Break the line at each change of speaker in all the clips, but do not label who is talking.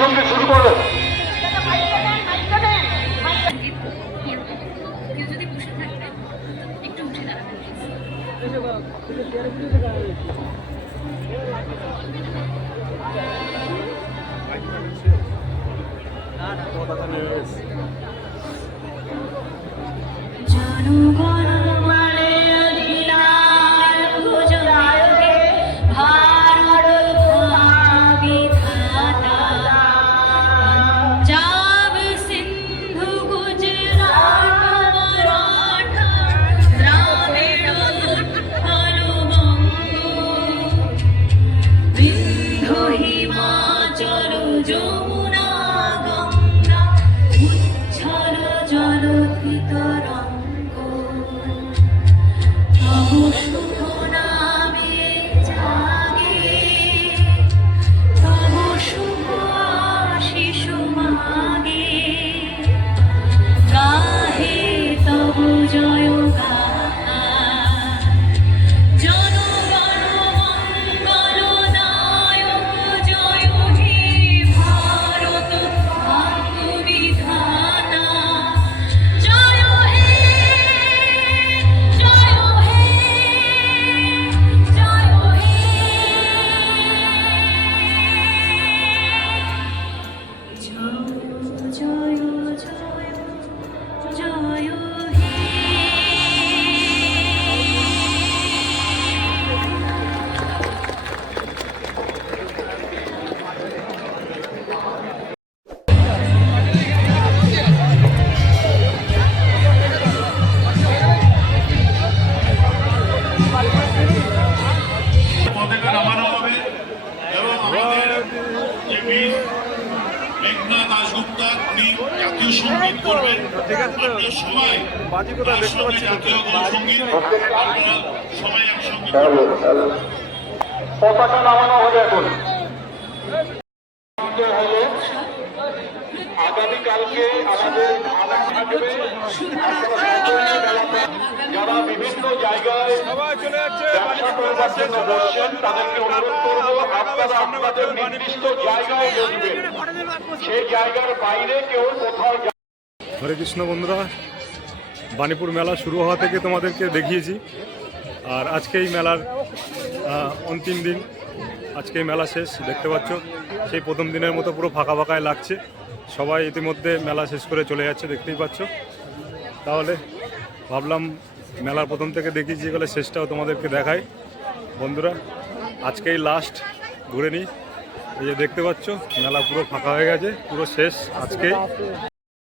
সংগীত শুরু করো।
জনগণ জয়
দাশগুপ্তা জাতীয় সংগীত করবেন। আপনারা সবাই তার সঙ্গে জাতীয় গণসঙ্গীত আপনারা সবাই একসঙ্গে
পতাকা নামানো হবে এখন। আগামীকালকে আমাদের খানা থাকবে যারা বিভিন্ন জায়গায় ব্যবসা করবার জন্য বসছেন তাদেরকে অনুরোধ করব। আপনারা আপনাদের নির্দিষ্ট জায়গায় বসবেন সেই জায়গার বাইরে কেউ কোথাও
হরে কৃষ্ণ বন্ধুরা বাণীপুর মেলা শুরু হওয়া থেকে তোমাদেরকে দেখিয়েছি। আর আজকে এই মেলার অন্তিম দিন আজকে মেলা শেষ দেখতে পাচ্ছ সেই প্রথম দিনের মতো পুরো ফাঁকা ফাঁকায় লাগছে। সবাই ইতিমধ্যে মেলা শেষ করে চলে যাচ্ছে দেখতেই পাচ্ছ। তাহলে ভাবলাম মেলার প্রথম থেকে দেখিয়েছি গেলে শেষটাও তোমাদেরকে দেখাই। বন্ধুরা আজকেই লাস্ট ঘুরে নিই। এই যে দেখতে পাচ্ছ, মেলা পুরো ফাঁকা হয়ে গেছে, পুরো শেষ আজকে।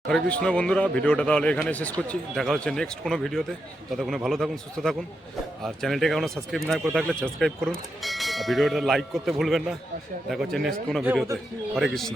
হরে কৃষ্ণ বন্ধুরা, ভিডিওটা তাহলে এখানে শেষ করছি। দেখা হচ্ছে নেক্সট কোনো ভিডিওতে। ততক্ষণে ভালো থাকুন, সুস্থ থাকুন। আর চ্যানেলটাকে এখনও সাবস্ক্রাইব না করে থাকলে সাবস্ক্রাইব করুন। আর ভিডিওটা লাইক করতে ভুলবেন না। দেখা হচ্ছে নেক্সট কোনো ভিডিওতে। হরে কৃষ্ণ।